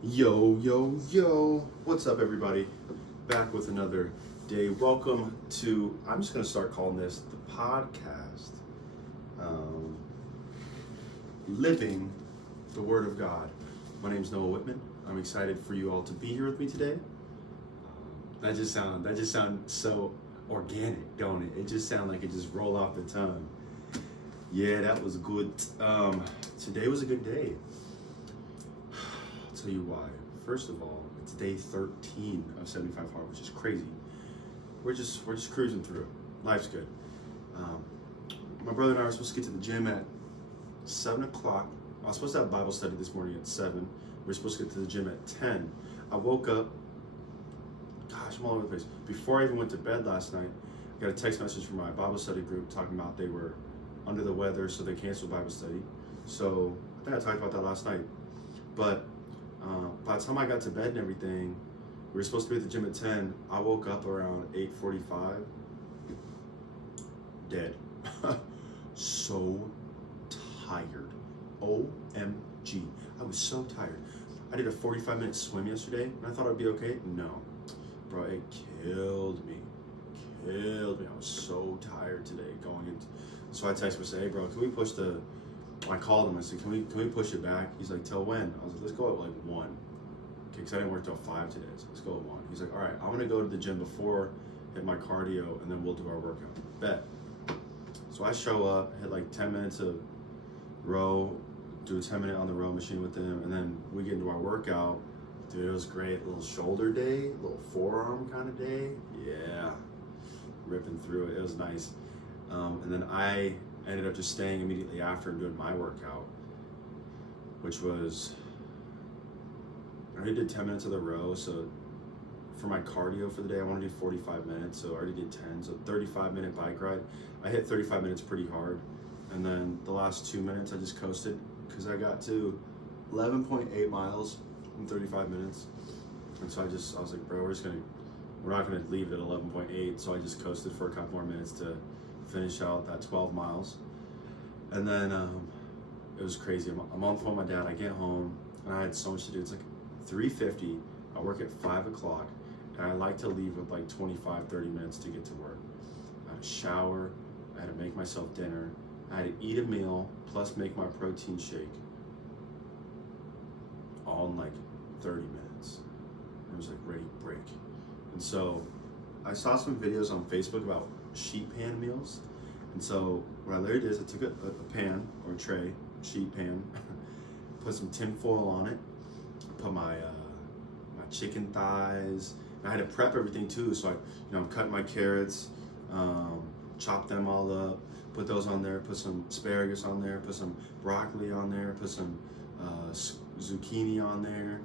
Yo, yo, yo. What's up, everybody? Back with another day. Welcome to, I'm just going to start calling this the podcast, um, Living the Word of God. My name's Noah Whitman. I'm excited for you all to be here with me today. That just sounds so organic, don't it? It just sounds like it just roll off the tongue. Yeah, that was good. Today was a good day. I'll tell you why. First of all, it's day 13 of 75 Hard, which is crazy. We're just cruising through. Life's good. My brother and I were supposed to get to the gym at 7 o'clock. I was supposed to have Bible study this morning at 7. We are supposed to get to the gym at 10. I woke up, gosh, I'm all over the place. Before I even went to bed last night, I got a text message from my Bible study group talking about they were under the weather, so they canceled Bible study. So I think I talked about that last night. But by the time I got to bed and everything, we were supposed to be at the gym at 10. I woke up around 8:45, dead. So tired. OMG. I was so tired. I did a 45-minute swim yesterday, and I thought I'd be okay. No. Bro, it killed me. I was so tired today going into. So I texted him and said, hey, bro, can we push the. I called him. I said, can we push it back? He's like, till when? I was like, let's go at like 1. Okay, because I didn't work till 5 today, so let's go at 1. He's like, all right, I'm gonna go to the gym before, hit my cardio, and then we'll do our workout. Bet. So I show up, hit like 10 minutes of row, do a 10-minute on the row machine with them, and then we get into our workout. Dude, it was great. A little shoulder day, a little forearm kind of day. Yeah, ripping through it. It was nice. And then I ended up just staying immediately after and doing my workout, which was, I already did 10 minutes of the row. So for my cardio for the day, I want to do 45 minutes. So I already did 10, so 35-minute bike ride. I hit 35 minutes pretty hard. And then the last 2 minutes, I just coasted because I got to 11.8 miles in 35 minutes. And so I was like, bro, we're not gonna leave it at 11.8. So I just coasted for a couple more minutes to finish out that 12 miles. And then it was crazy. I'm on the phone with my dad. I get home and I had so much to do. It's like 3:50. I work at 5 o'clock, and I like to leave with like 25-30 minutes to get to work. I had to shower. I had to make myself dinner. I had to eat a meal plus make my protein shake all in like 30 minutes. It was like ready to break. And so I saw some videos on Facebook about sheet pan meals. And so what I literally did is I took a pan or a tray, sheet pan, put some tin foil on it, put my chicken thighs. And I had to prep everything too. So I'm cutting my carrots, chop them all up, put those on there, put some asparagus on there, put some broccoli on there, put some zucchini on there,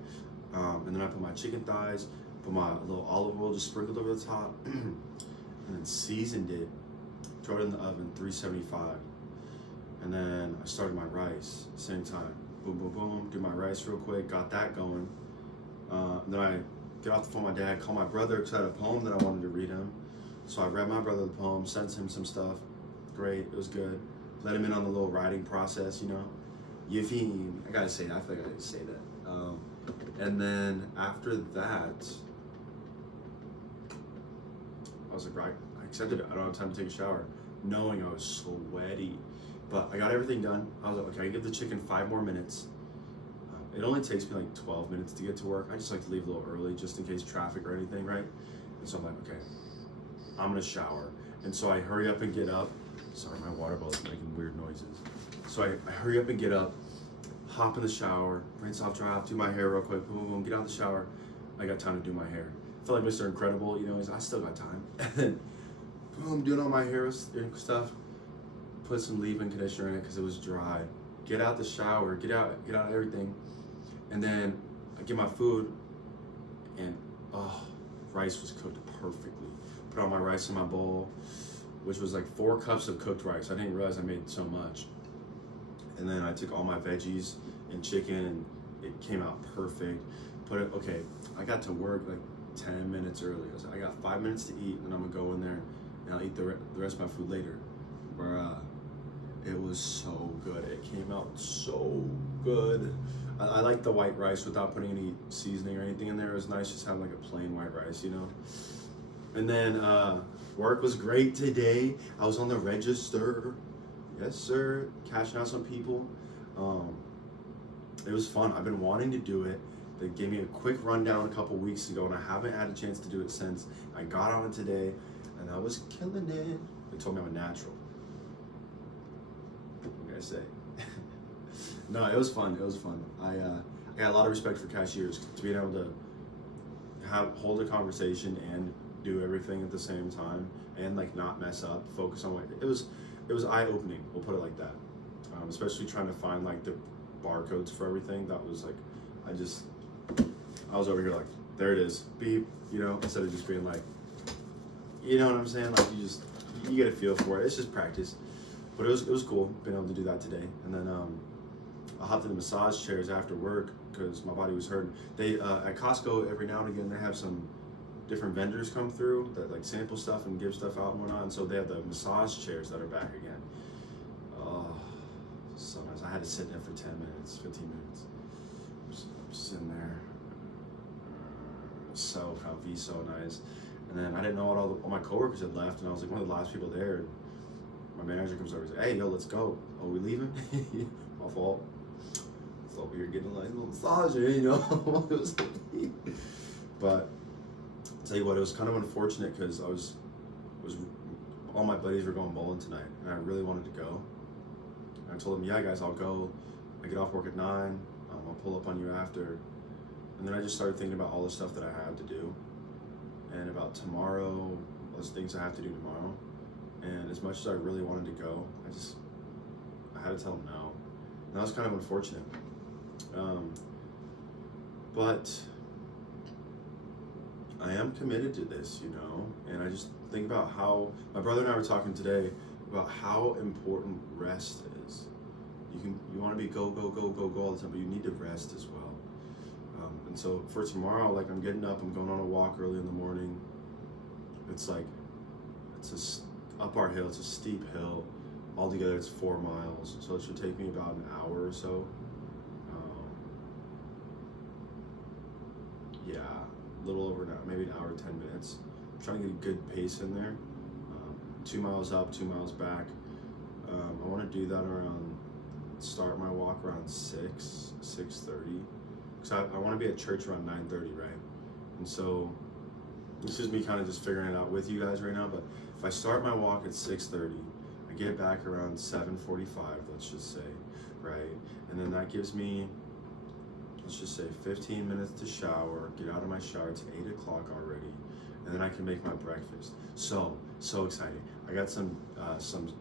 and then I put my chicken thighs, put my little olive oil just sprinkled over the top, and then seasoned it, throw it in the oven, 375, and then I started my rice, same time, boom, boom, boom, do my rice real quick, got that going, then I get off the phone with my dad, call my brother because I had a poem that I wanted to read him, so I read my brother the poem, sent him some stuff, great, it was good, let him in on the little writing process, you feel me? I gotta say that, I feel like I gotta say that. And then after that, I was like, right, I accepted it. I don't have time to take a shower, knowing I was sweaty. But I got everything done. I was like, okay, I give the chicken 5 more minutes. It only takes me like 12 minutes to get to work. I just like to leave a little early just in case traffic or anything, right? And so I'm like, okay, I'm gonna shower. And so I hurry up and get up. Sorry, my water bottle is making weird noises. So I hurry up and get up, hop in the shower, rinse off, dry off, do my hair real quick, boom, boom, boom, get out of the shower. I got time to do my hair. I feel like Mr. Incredible, I still got time. And then, boom, doing all my hair and stuff. Put some leave-in conditioner in it because it was dry. Get out the shower, get out everything. And then I get my food, and rice was cooked perfectly. Put all my rice in my bowl, which was like 4 cups of cooked rice. I didn't realize I made so much. And then I took all my veggies and chicken, and it came out perfect. Okay, I got to work like 10 minutes early. I got 5 minutes to eat, and I'm gonna go in there and I'll eat the rest of my food later. Bruh, it was so good. It came out so good. I like the white rice without putting any seasoning or anything in there. It was nice just having like a plain white rice, you know. And then work was great today. I was on the register. Yes, sir. Cashing out some people. It was fun. I've been wanting to do it. They gave me a quick rundown a couple weeks ago, and I haven't had a chance to do it since. I got on it today, and I was killing it. They told me I'm a natural. What can I say? No, it was fun. It was fun. I got a lot of respect for cashiers to being able to hold a conversation and do everything at the same time, and like not mess up. Focus on what it was eye opening. We'll put it like that. Especially trying to find like the barcodes for everything. That was like, I was over here like, there it is, beep, you know, instead of just being like, you know what I'm saying? Like you get a feel for it. It's just practice. But it was cool being able to do that today. And then I hopped in the massage chairs after work because my body was hurting. They at Costco every now and again they have some different vendors come through that like sample stuff and give stuff out and whatnot. And so they have the massage chairs that are back again. Oh, so nice. I had to sit there for 10 minutes, 15 minutes. Just sitting there. So comfy, so nice. And then I didn't know what all my coworkers had left, and I was like one of the last people there. And my manager comes over and says, "Hey, yo, let's go." "Oh, we leaving?" My fault. So over here getting like a little massage, you know. It was, but I'll tell you what, it was kind of unfortunate because all my buddies were going bowling tonight, and I really wanted to go. And I told them, "Yeah, guys, I'll go. I get off work at 9. I'll pull up on you after." And then I just started thinking about all the stuff that I had to do, and about tomorrow, those things I have to do tomorrow. And as much as I really wanted to go, I had to tell them no. And that was kind of unfortunate. But I am committed to this, you know, and I just think about how, my brother and I were talking today about how important rest is. You want to be go all the time, but you need to rest as well. And so for tomorrow, like I'm getting up, I'm going on a walk early in the morning. It's up our hill, it's a steep hill. Altogether it's 4 miles, so it should take me about an hour or so. Yeah, a little over an hour, maybe an hour, 10 minutes. I'm trying to get a good pace in there. 2 miles up, 2 miles back. I want to do that start my walk around 6:30. Because I want to be at church around 9:30, right? And so this is me kind of just figuring it out with you guys right now, but if I start my walk at 6:30, I get back around 7:45, let's just say, right? And then that gives me, let's just say 15 minutes to shower, get out of my shower. It's 8 o'clock already, and then I can make my breakfast. So excited. I got some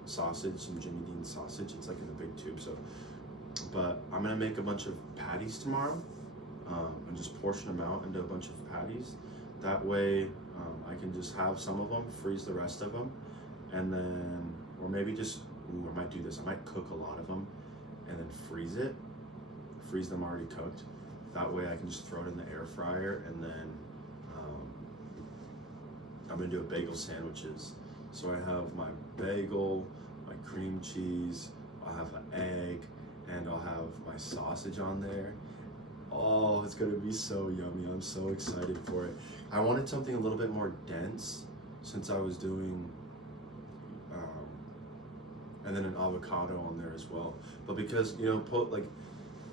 sausage, some Jimmy Dean sausage. It's like in a big tube, but I'm gonna make a bunch of patties tomorrow, and just portion them out into a bunch of patties. That way, I can just have some of them, freeze the rest of them, and then, or maybe I might do this. I might cook a lot of them, and then freeze them already cooked. That way I can just throw it in the air fryer, and then I'm gonna do a bagel sandwiches. So I have my bagel, my cream cheese, I'll have an egg, and I'll have my sausage on there. Oh, it's gonna be so yummy. I'm so excited for it. I wanted something a little bit more dense since I was doing, and then an avocado on there as well. But because, you know,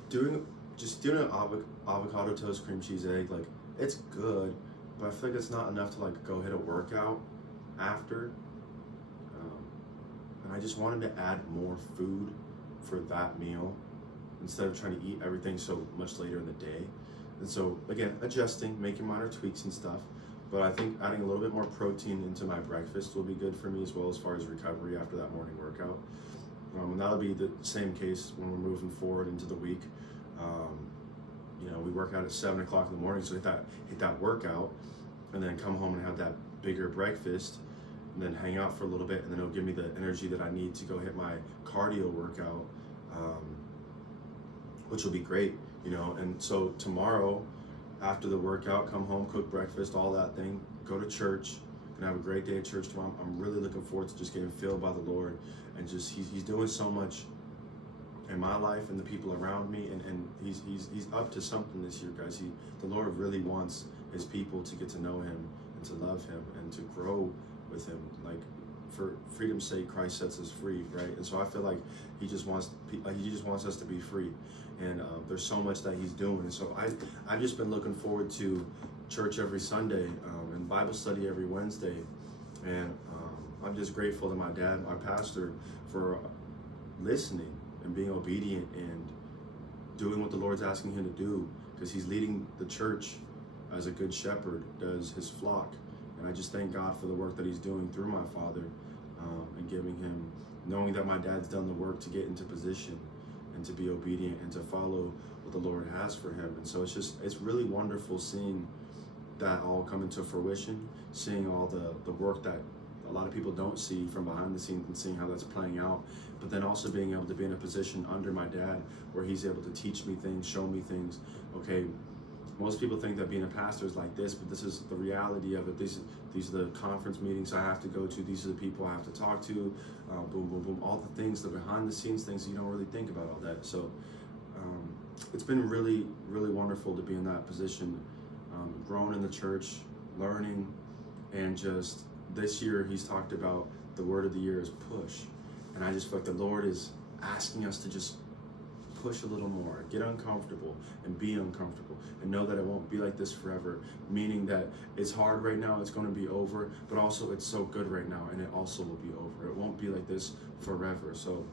doing an avocado toast, cream cheese, egg, like it's good, but I feel like it's not enough to like go hit a workout after. And I just wanted to add more food for that meal instead of trying to eat everything so much later in the day. And so again, adjusting, making minor tweaks and stuff. But I think adding a little bit more protein into my breakfast will be good for me as well, as far as recovery after that morning workout. And that'll be the same case when we're moving forward into the week. You know, we work out at 7 o'clock in the morning, so hit that workout, and then come home and have that bigger breakfast, and then hang out for a little bit, and then it'll give me the energy that I need to go hit my cardio workout, which will be great, you know. And so tomorrow, after the workout, come home, cook breakfast, all that thing, go to church, and have a great day at church tomorrow. I'm really looking forward to just getting filled by the Lord, and just he's doing so much in my life and the people around me, and he's up to something this year, guys. The Lord really wants his people to get to know him and to love him and to grow with him. Like, for freedom's sake, Christ sets us free, right? And so I feel like he just wants us to be free, and there's so much that he's doing. And so I've just been looking forward to church every Sunday and Bible study every Wednesday, and I'm just grateful to my dad, my pastor, for listening and being obedient and doing what the Lord's asking him to do, because he's leading the church as a good shepherd does his flock. And I just thank God for the work that he's doing through my father, and giving him, knowing that my dad's done the work to get into position and to be obedient and to follow what the Lord has for him. And so it's really wonderful seeing that all come into fruition, seeing all the work that a lot of people don't see from behind the scenes and seeing how that's playing out, but then also being able to be in a position under my dad where he's able to teach me things, show me things. Okay, most people think that being a pastor is like this, but this is the reality of it. These are the conference meetings I have to go to. These are the people I have to talk to. Boom, boom, boom. All the things, the behind the scenes things, you don't really think about all that. So it's been really, really wonderful to be in that position, growing in the church, learning, and just this year he's talked about the word of the year is push. And I just feel like the Lord is asking us to just push a little more, get uncomfortable and be uncomfortable, and know that it won't be like this forever, meaning that it's hard right now, it's going to be over, but also it's so good right now, and it also will be over. It won't be like this forever. So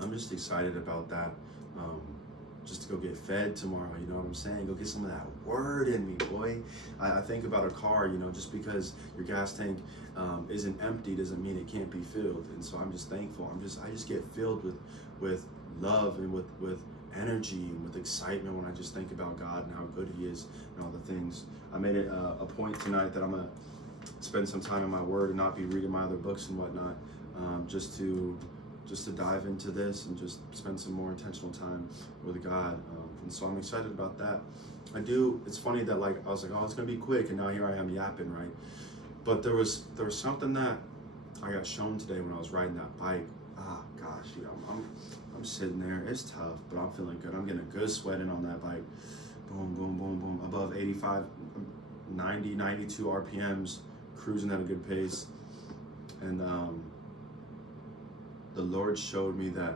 I'm just excited about that, just to go get fed tomorrow, you know what I'm saying? Go get some of that word in me, boy. I think about a car, you know, just because your gas tank isn't empty doesn't mean it can't be filled. And so I'm just thankful. I just get filled with love and with energy and with excitement when I just think about God and how good he is and all the things. I made it a point tonight that I'm gonna spend some time in my word and not be reading my other books and whatnot, just to dive into this and just spend some more intentional time with God. And so I'm excited about that. It's funny that I was like, oh, it's gonna be quick, and now here I am yapping, right? But there was something that I got shown today when I was riding that bike. Gosh, you know, I'm sitting there, it's tough, but I'm feeling good. I'm getting a good sweat in on that bike. Boom, boom, boom, boom, above 85, 90, 92 RPMs, cruising at a good pace. And the Lord showed me that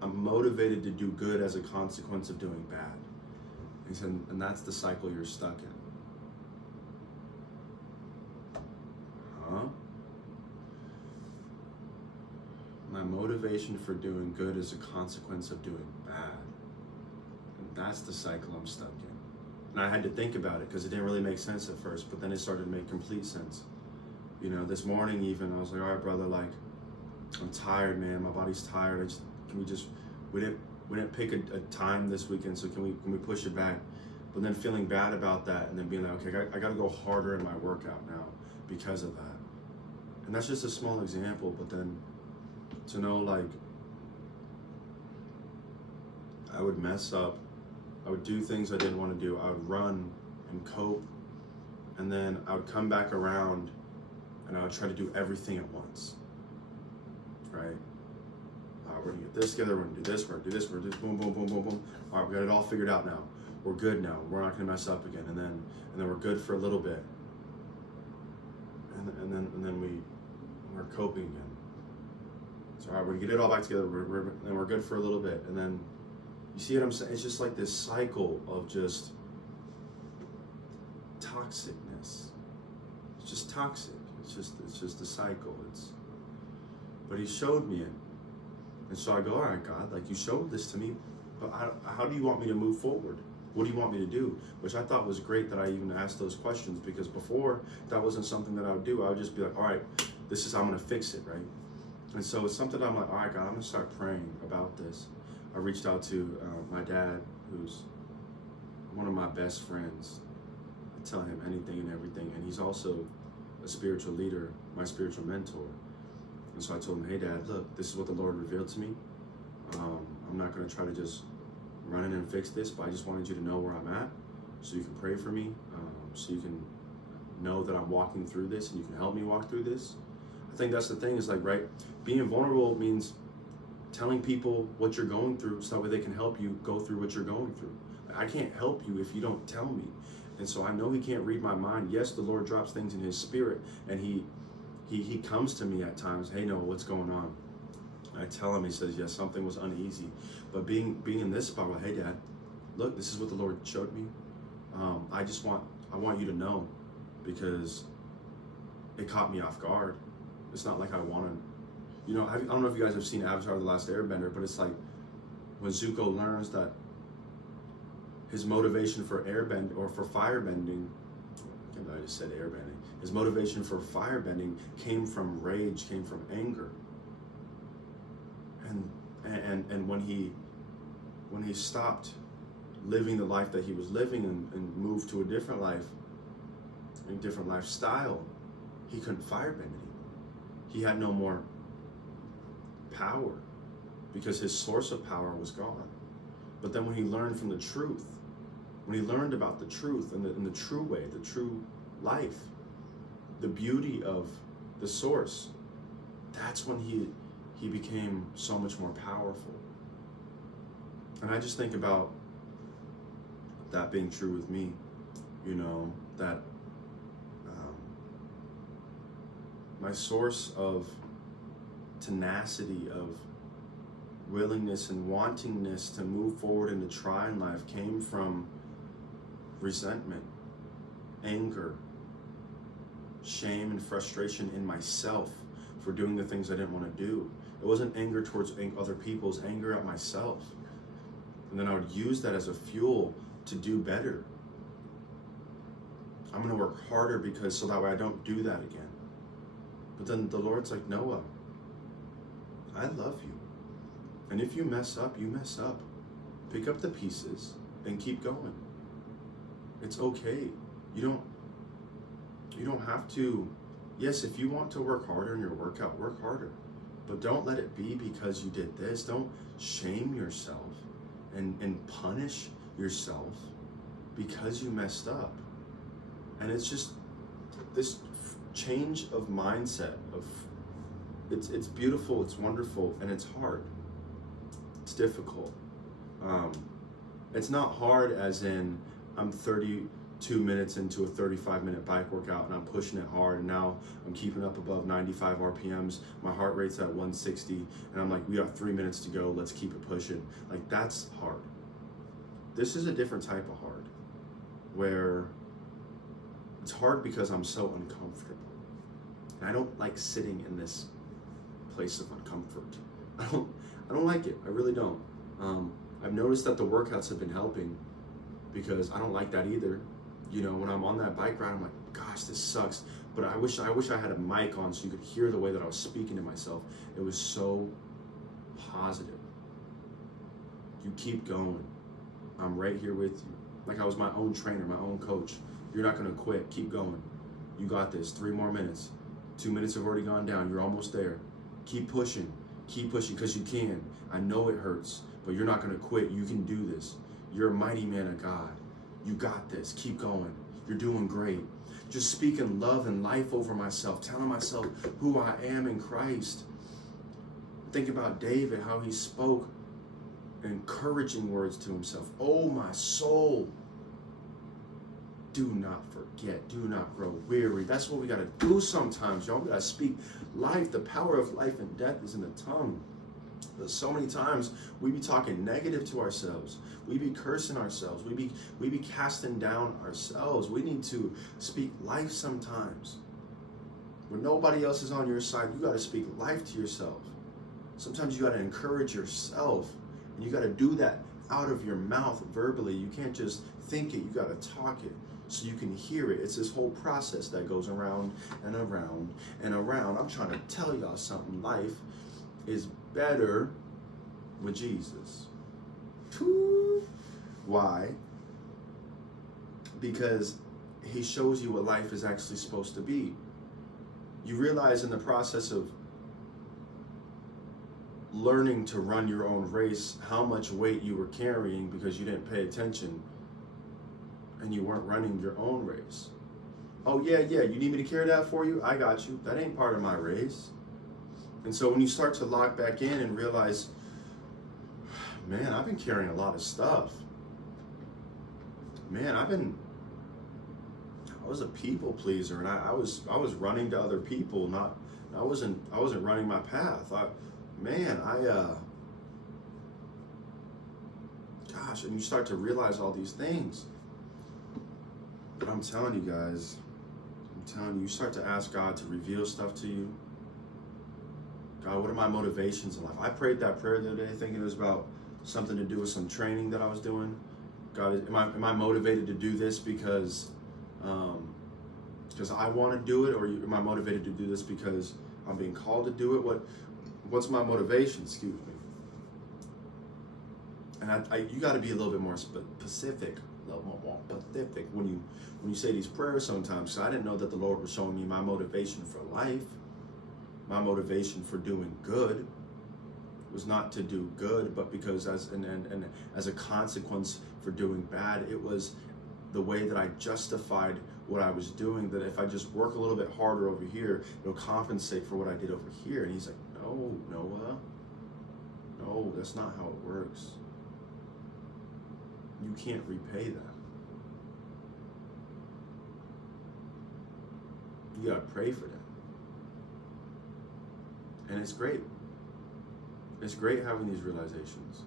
I'm motivated to do good as a consequence of doing bad. He said, and that's the cycle you're stuck in. Huh? My motivation for doing good is a consequence of doing bad. And that's the cycle I'm stuck in. And I had to think about it because it didn't really make sense at first, but then it started to make complete sense. You know, this morning even, I was like, all right, brother, like, I'm tired, man. My body's tired. We didn't pick a time this weekend, so can we push it back? But then feeling bad about that, and then being like, okay, I got to go harder in my workout now because of that. And that's just a small example, but then to know, like, I would mess up, I would do things I didn't want to do, I would run and cope, and then I would come back around and I would try to do everything at once, right? We're gonna get this together, we're gonna do this, we're gonna do this, we're gonna do this, boom, boom, boom, boom, boom. All right, we got it all figured out now. We're good now, we're not gonna mess up again, and then we're good for a little bit. And then we're coping again. So all right, we're gonna get it all back together, and we're good for a little bit, and then, you see what I'm saying? It's just like this cycle of just toxicness. It's just toxic. It's just a cycle. But he showed me it. And so I go, all right, God, like, you showed this to me, but how do you want me to move forward? What do you want me to do? Which I thought was great that I even asked those questions, because before, that wasn't something that I would do. I would just be like, all right, this is how I'm gonna fix it, right? And so it's something I'm like, all right, God, I'm gonna start praying about this. I reached out to my dad, who's one of my best friends. I tell him anything and everything, and he's also a spiritual leader, my spiritual mentor. And so I told him, hey, Dad, look, this is what the Lord revealed to me. I'm not going to try to just run in and fix this, but I just wanted you to know where I'm at so you can pray for me, so you can know that I'm walking through this and you can help me walk through this. I think that's the thing is like, right, being vulnerable means telling people what you're going through so that way they can help you go through what you're going through. I can't help you if you don't tell me. And so I know he can't read my mind. Yes, the Lord drops things in his spirit, and he comes to me at times. Hey, Noah, what's going on? I tell him, he says, yes, something was uneasy. But being in this spot, well, hey, Dad, look, this is what the Lord showed me. I want you to know, because it caught me off guard. It's not like I wanted. You know, I don't know if you guys have seen Avatar: The Last Airbender, but it's like when Zuko learns that his motivation for airbend or for firebending, I just said airbending. His motivation for firebending came from rage, came from anger. And when he stopped living the life that he was living and moved to a different life, a different lifestyle, he couldn't firebend anymore. He had no more power because his source of power was gone. But then when he learned from the truth, when he learned about the truth and the true way, the true life, the beauty of the source, that's when he became so much more powerful. And I just think about that being true with me, you know, that my source of tenacity, of willingness and wantingness to move forward and to try in life came from resentment, anger, shame, and frustration in myself for doing the things I didn't want to do. It wasn't anger towards other people, it was anger at myself. And then I would use that as a fuel to do better. I'm going to work harder because so that way I don't do that again. But then the Lord's like, Noah, I love you. And if you mess up, you mess up. Pick up the pieces and keep going. It's okay. You don't have to. Yes, if you want to work harder in your workout, work harder. But don't let it be because you did this. Don't shame yourself and punish yourself because you messed up. And it's just this change of mindset of it's beautiful, it's wonderful, and it's hard. It's difficult. It's not hard as in I'm 32 minutes into a 35-minute bike workout and I'm pushing it hard, and now I'm keeping up above 95 RPMs. My heart rate's at 160, and I'm like, we got 3 minutes to go. Let's keep it pushing. Like, that's hard. This is a different type of hard, where it's hard because I'm so uncomfortable. And I don't like sitting in this place of uncomfort. I don't like it. I really don't. I've noticed that the workouts have been helping because I don't like that either. You know, when I'm on that bike ride, I'm like, gosh, this sucks. But I wish I had a mic on so you could hear the way that I was speaking to myself. It was so positive. You keep going. I'm right here with you. Like I was my own trainer, my own coach. You're not gonna quit, keep going. You got this, 3 more minutes. 2 minutes have already gone down, you're almost there. Keep pushing, because you can. I know it hurts, but you're not gonna quit, you can do this. You're a mighty man of God. You got this, keep going. You're doing great. Just speaking love and life over myself, telling myself who I am in Christ. Think about David, how he spoke encouraging words to himself. Oh, my soul, do not forget, do not grow weary. That's what we got to do sometimes, y'all. We got to speak life. The power of life and death is in the tongue. But so many times we be talking negative to ourselves. We be cursing ourselves. We be casting down ourselves. We need to speak life sometimes. When nobody else is on your side, you got to speak life to yourself. Sometimes you got to encourage yourself, and you got to do that out of your mouth verbally. You can't just think it. You got to talk it so you can hear it. It's this whole process that goes around and around and around. I'm trying to tell y'all something. Life is better with Jesus. Why? Because he shows you what life is actually supposed to be. You realize in the process of learning to run your own race how much weight you were carrying because you didn't pay attention and you weren't running your own race. Oh, yeah, you need me to carry that for you? I got you. That ain't part of my race. And so when you start to lock back in and realize, man, I've been carrying a lot of stuff. Man, I was a people pleaser, and I was running to other people, I wasn't running my path. Gosh, and you start to realize all these things. But I'm telling you guys, you start to ask God to reveal stuff to you. God, what are my motivations in life? I prayed that prayer the other day thinking it was about something to do with some training that I was doing. God, am I motivated to do this because I want to do it, or am I motivated to do this because I'm being called to do it? What's my motivation? Excuse me. And you got to be a little bit more specific, when you say these prayers sometimes. So I didn't know that the Lord was showing me my motivation for life, my motivation for doing good was not to do good, but because as a consequence for doing bad, it was the way that I justified what I was doing, that if I just work a little bit harder over here, it'll compensate for what I did over here. And he's like, no, Noah, no, that's not how it works. You can't repay that. You gotta pray for that. And it's great. It's great having these realizations.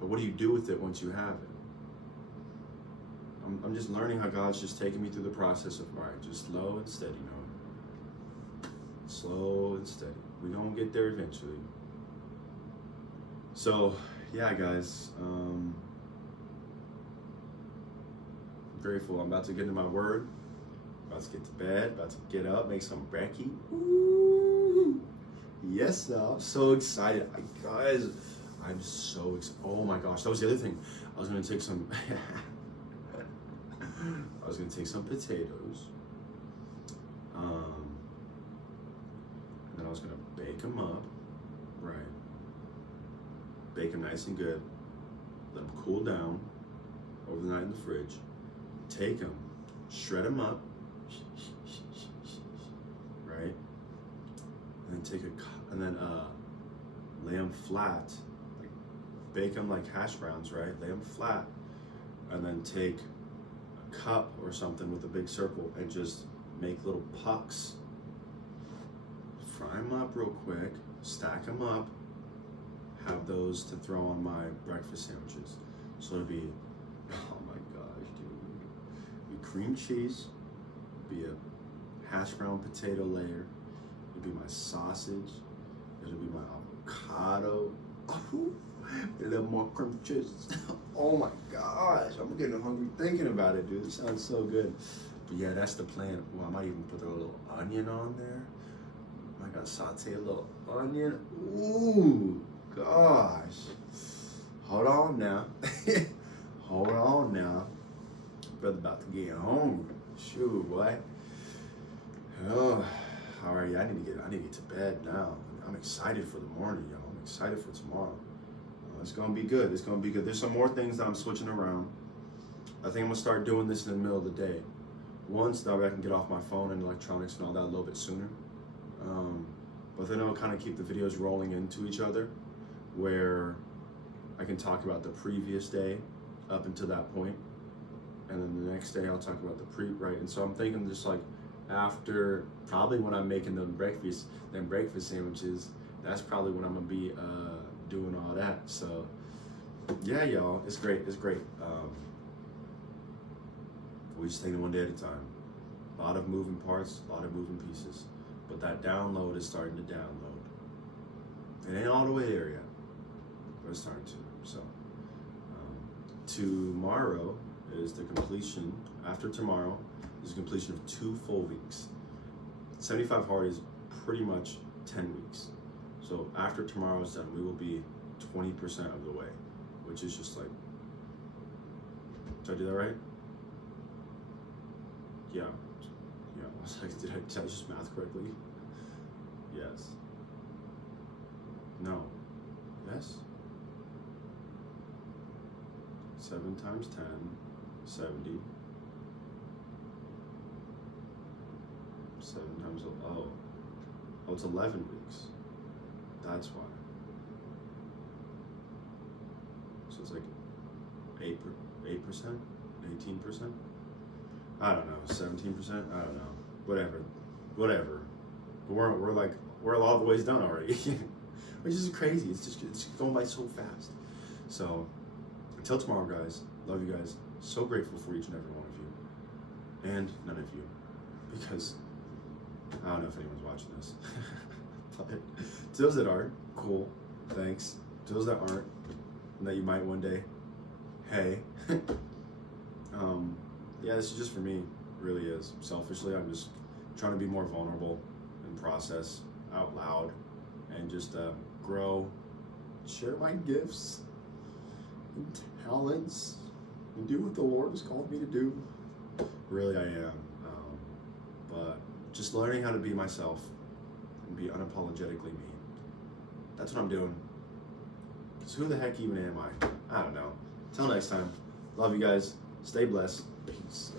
But what do you do with it once you have it? I'm just learning how God's just taking me through the process of, all right, just slow and steady, slow and steady. We're gonna get there eventually. So, yeah, guys, I'm grateful. I'm about to get into my word, about to get to bed, about to get up, make some brekkie. Ooh. Yes, I'm so excited. Guys, I'm so excited. Oh my gosh, that was the other thing. I was gonna take some potatoes, and then I was gonna bake them up, right? Bake them nice and good, let them cool down over the night in the fridge, take them, shred them up, right? And then lay them flat, like bake them like hash browns, right? Lay them flat, and then take a cup or something with a big circle and just make little pucks. Fry them up real quick, stack them up, have those to throw on my breakfast sandwiches. So it'll be, oh my gosh, dude. It'll be cream cheese, it'll be a hash brown potato layer, it'll be my sausage, it'll be my avocado, a little more cream cheese. Oh my gosh, I'm getting hungry thinking about it, dude. It sounds so good. But yeah, that's the plan. Well, I might even put a little onion on there. I gotta saute a little onion. Ooh, gosh. Hold on now. Hold on now. Brother about to get hungry. Shoot, boy. Oh, all right. I need to get to bed now. I'm excited for the morning, y'all. I'm excited for tomorrow. It's gonna be good. It's gonna be good. There's some more things that I'm switching around. I think I'm gonna start doing this in the middle of the day. One, so that I can get off my phone and electronics and all that a little bit sooner. But then I'll kind of keep the videos rolling into each other, where I can talk about the previous day up until that point, and then the next day I'll talk about the right. And so I'm thinking just like after, probably when I'm making them breakfast sandwiches, that's probably when I'm gonna be doing all that. So yeah, y'all, it's great. It's great. We're just taking it one day at a time. A lot of moving parts, a lot of moving pieces. But that download is starting to download. It ain't all the way there yet, but it's starting to. So tomorrow is the completion. After tomorrow is the completion of 2 full weeks. 75 hard is pretty much 10 weeks. So after tomorrow is done, we will be 20% of the way, which is just like, did I do that right? Yeah. I was like, did I just math correctly? Yes. No. Yes? 7 times 10, 70. 7 times, oh, it's 11 weeks. That's why. So it's like 8%, 18%? I don't know, 17%? I don't know. Whatever. But we're a lot of the ways done already. Which is crazy. It's going by so fast. So until tomorrow, guys. Love you guys. So grateful for each and every one of you. And none of you. Because I don't know if anyone's watching this. But to those that are, cool. Thanks. To those that aren't, and that you might one day, hey. Yeah, this is just for me. It really is. Selfishly, I'm just trying to be more vulnerable and process out loud and just grow, share my gifts and talents and do what the Lord has called me to do. Really, I am. But just learning how to be myself and be unapologetically me. That's what I'm doing. Because who the heck even am I? I don't know. Till next time. Love you guys. Stay blessed. Peace.